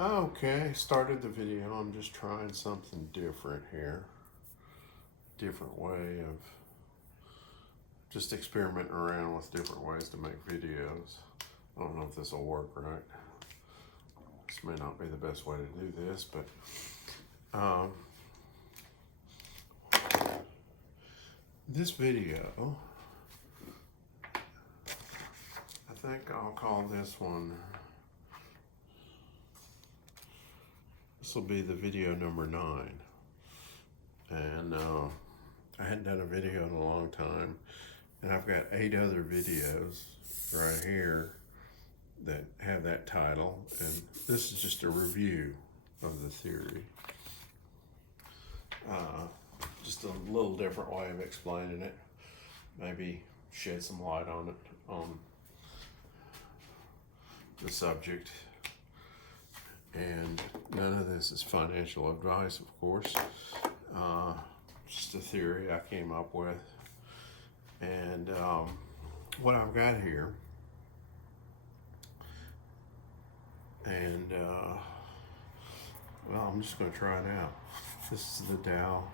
Okay, started the video. I'm just trying something different here. Different way of just experimenting around with different ways to make videos. I don't know if this will work right. This may not be the best way to do this, but this video, I think I'll call this one, this will be the video number 9. And I hadn't done a video in a long time, and I've got 8 other videos right here that have that title, and this is just a review of the theory. Just a little different way of explaining it, maybe shed some light on it, on the subject. And none of this is financial advice, of course. Just a theory I came up with. And what I've got here, and well, I'm just going to try it out. This is the Dow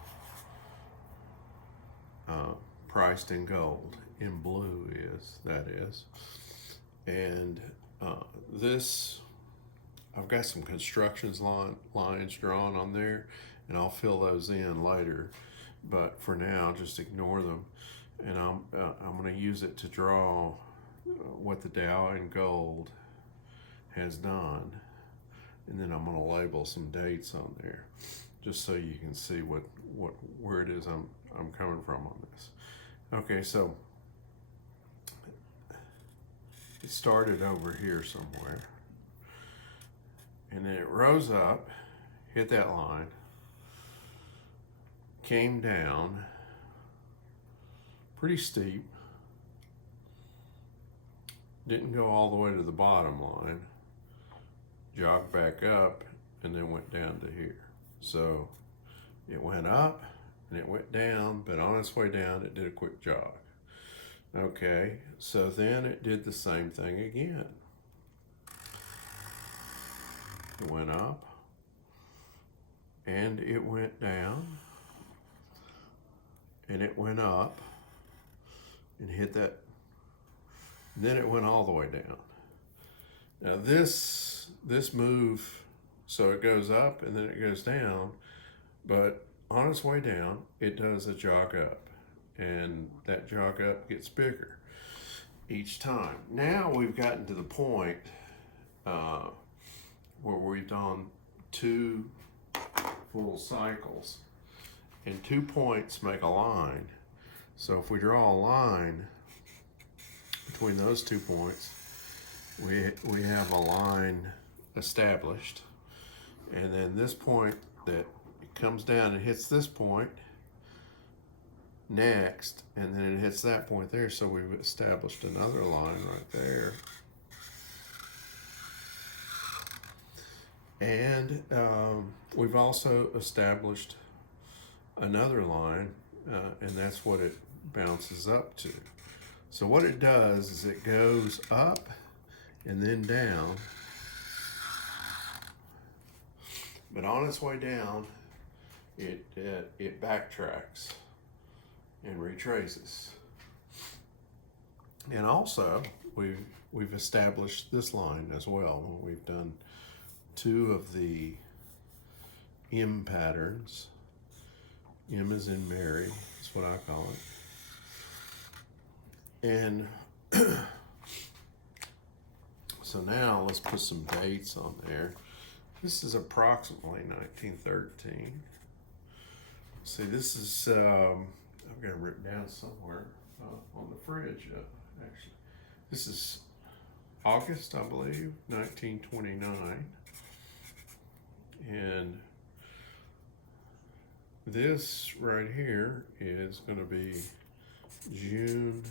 priced in gold, in blue that is. And this, I've got some constructions lines drawn on there, and I'll fill those in later. But for now, just ignore them. And I'm going to use it to draw what the Dow in gold has done. And then I'm going to label some dates on there, just so you can see where it is I'm coming from on this. Okay, so it started over here somewhere, and then it rose up, hit that line, came down pretty steep, didn't go all the way to the bottom line, jogged back up, and then went down to here. So it went up and it went down, but on its way down it did a quick jog. Okay, so then it did the same thing again. It went up and it went down and it went up and hit that. Then it went all the way down. Now this move, so it goes up and then it goes down, but on its way down, it does a jog up, and that jog up gets bigger each time. Now we've gotten to the point where we've done 2 full cycles, and 2 points make a line. So if we draw a line between those 2 points, we have a line established, and then this point that it comes down and hits this point next, and then it hits that point there, so we've established another line right there. And we've also established another line, and that's what it bounces up to. So what it does is it goes up and then down, but on its way down, it backtracks and retraces. And also, we've established this line as well. We've done 2 of the M patterns. M as in Mary, that's what I call it. And so now let's put some dates on there. This is approximately 1913. See, this is, I've got it written down somewhere on the fridge, actually. This is August, I believe, 1929. And this right here is going to be June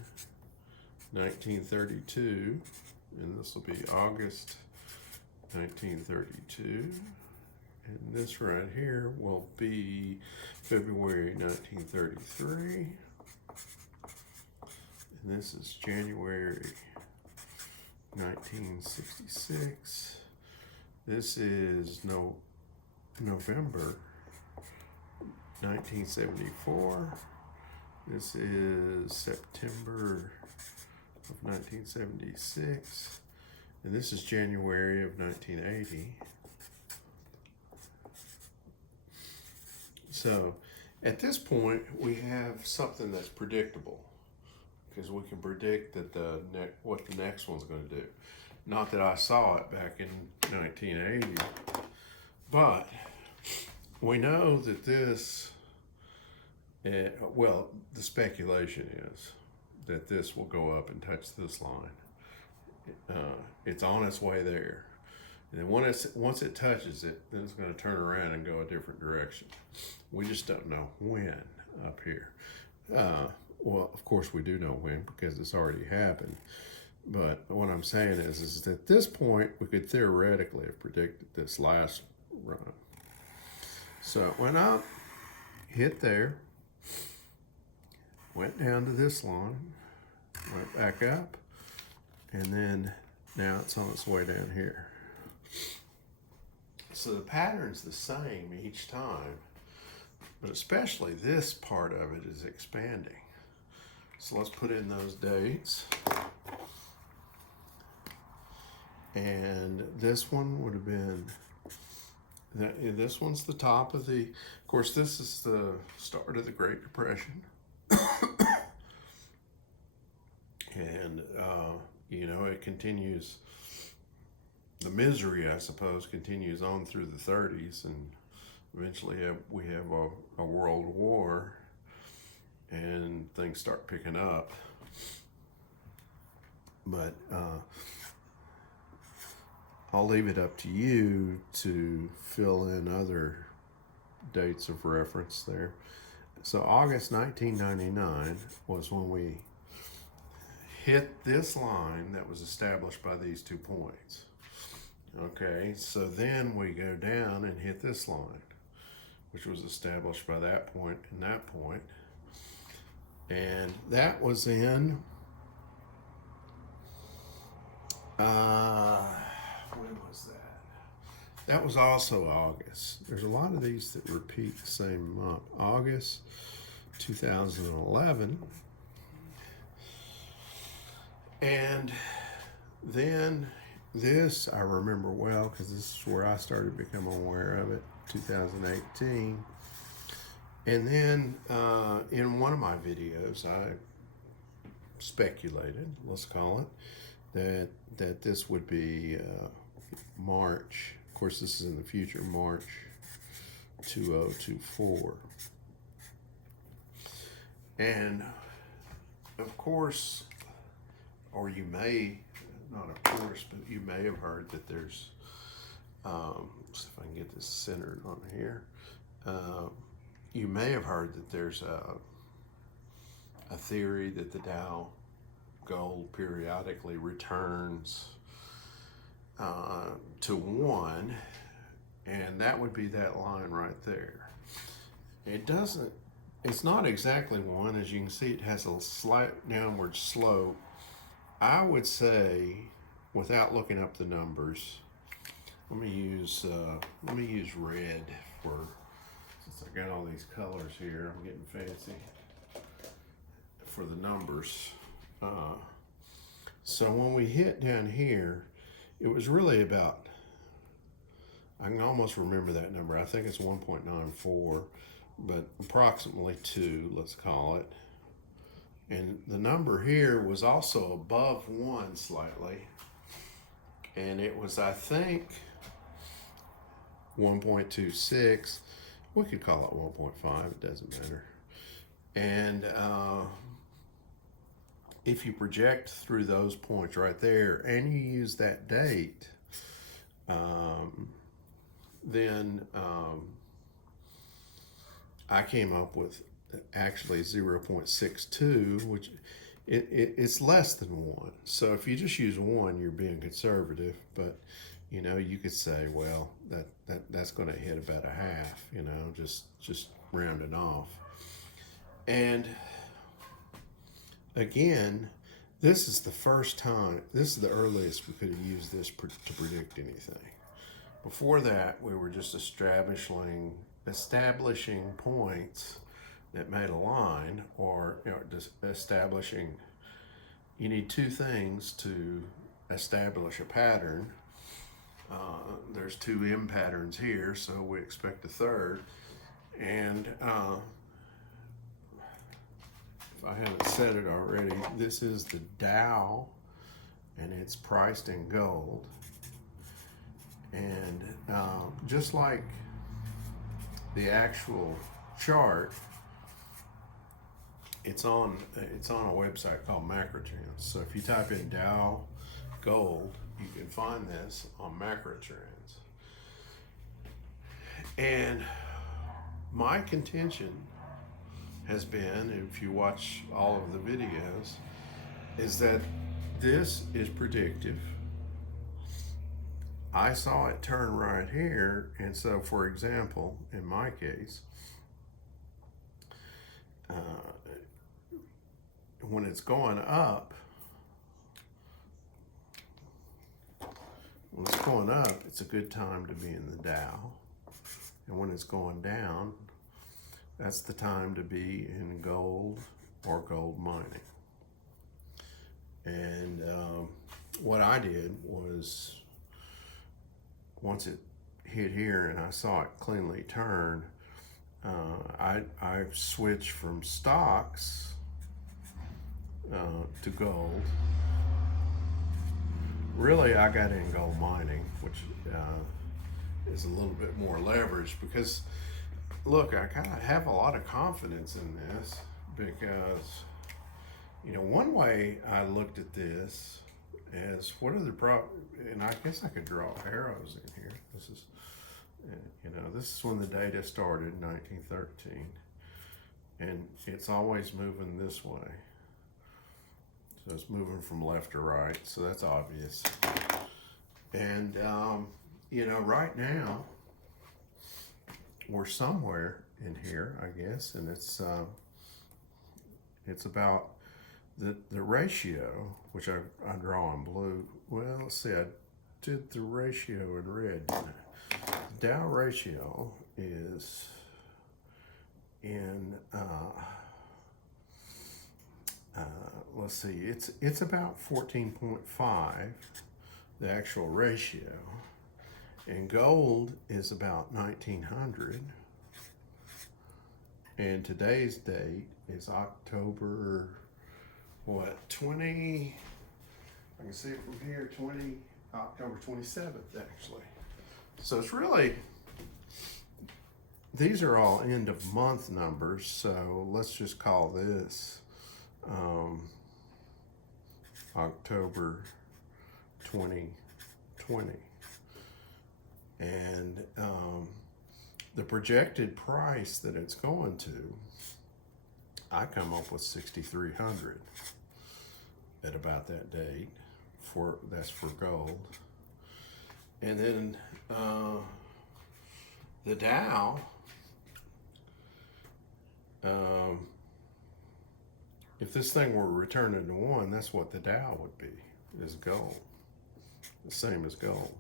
1932, and this will be August 1932, and this right here will be February 1933, and this is January 1966, This is November 1974. This is September of 1976. And this is January of 1980. So at this point, we have something that's predictable because we can predict that what the next one's going to do. Not that I saw it back in 1980, but we know that this, well, the speculation is that this will go up and touch this line. It's on its way there. And then once it touches it, then it's going to turn around and go a different direction. We just don't know when up here. Well, of course we do know when because it's already happened. But what I'm saying is that at this point, we could theoretically have predicted this last run. So it went up, hit there, went down to this line, went back up, and then now it's on its way down here. So the pattern's the same each time, but especially this part of it is expanding. So let's put in those dates. And this one would have been, this one's the top of of course, this is the start of the Great Depression. And, it continues, the misery, I suppose, continues on through the 30s, and eventually we have a world war, and things start picking up. But I'll leave it up to you to fill in other dates of reference there. So August 1999 was when we hit this line that was established by these 2 points. Okay, so then we go down and hit this line, which was established by that point and that point. And that was in, when was that? That was also August. There's a lot of these that repeat the same month. August 2011. And then this I remember well because this is where I started becoming aware of it, 2018. And then in one of my videos, I speculated, let's call it, that this would be March. Of course, this is in the future, March 2024. And of course, or you may, not of course, but you may have heard that there's, let's see if I can get this centered on here. You may have heard that there's a theory that the Dow gold periodically returns to 1, and that would be that line right there. It's not exactly 1. As you can see, it has a slight downward slope. I would say, without looking up the numbers, let me use red since I got all these colors here. I'm getting fancy for the numbers. So when we hit down here, it was really about, I can almost remember that number. I think it's 1.94, but approximately 2, let's call it. And the number here was also above 1 slightly. And it was, I think, 1.26. We could call it 1.5, it doesn't matter. And if you project through those points right there and you use that date, then I came up with actually 0.62, which it's less than 1. So if you just use 1, you're being conservative, but you could say, well, that's going to hit about a half, just rounding off. And again, this is the earliest we could have used this to predict anything. Before that, we were just establishing points that made a line, or just establishing. You need two things to establish a pattern. There's two M patterns here, so we expect a third. And if I haven't said it already, this is the Dow, and it's priced in gold. And just like the actual chart, it's on a website called Macrotrends. So if you type in Dow Gold, you can find this on Macrotrends. And my contention has been, if you watch all of the videos, is that this is predictive. I saw it turn right here, and so, for example, in my case, when it's going up, it's a good time to be in the Dow. And when it's going down, that's the time to be in gold or gold mining. And what I did was, once it hit here and I saw it cleanly turn, I switched from stocks to gold. Really, I got in gold mining, which is a little bit more leverage, because look, I kind of have a lot of confidence in this, because one way I looked at this as, what are the and I guess I could draw arrows in here. This is this is when the data started, 1913, and it's always moving this way. So it's moving from left to right, so that's obvious. And right now we're somewhere in here, I guess, and it's about the ratio, which I draw in blue. Well, let's see, I did the ratio in red. The Dow ratio is in let's see, it's about 14.5, the actual ratio, and gold is about 1900, and today's date is October 20, I can see it from here, October 27th actually. So it's really, these are all end of month numbers, so let's just call this October 2020. And the projected price that it's going to, I come up with 6,300 at about that date. That's for gold. And then the Dow, if this thing were returning to 1, that's what the Dow would be, is gold. The same as gold.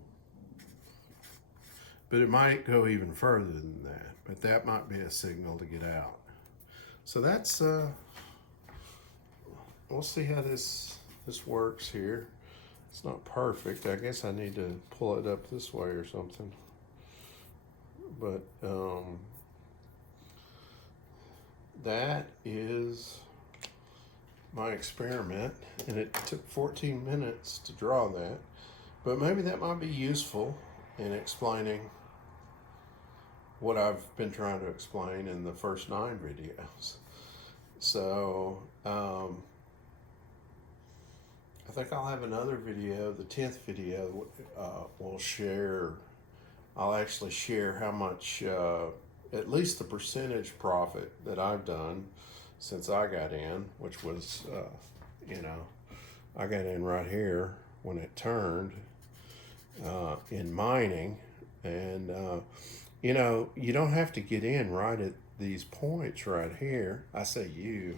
But it might go even further than that. But that might be a signal to get out. So that's, we'll see how this works here. It's not perfect. I guess I need to pull it up this way or something. But that is my experiment, and it took 14 minutes to draw that, but maybe that might be useful in explaining what I've been trying to explain in the first 9 videos. So I think I'll have another video, the 10th video, I'll actually share how much, at least the percentage profit that I've done since I got in, which was, I got in right here when it turned in mining. And, you don't have to get in right at these points right here. I say you.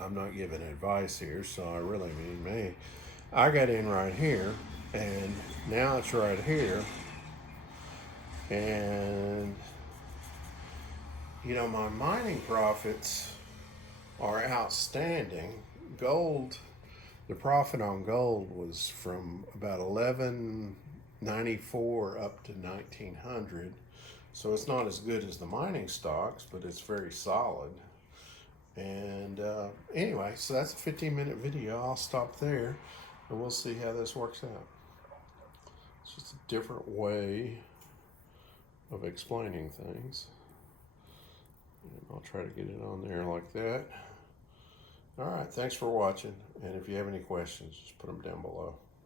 I'm not giving advice here, so I really mean me. I got in right here, And now it's right here. And you know, my mining profits are outstanding. Gold, the profit on gold was from about 1194 up to 1900. So it's not as good as the mining stocks, but it's very solid. And anyway, so that's a 15-minute video. I'll stop there and we'll see how this works out. It's just a different way of explaining things. And I'll try to get it on there like that. All right, thanks for watching. And if you have any questions, just put them down below.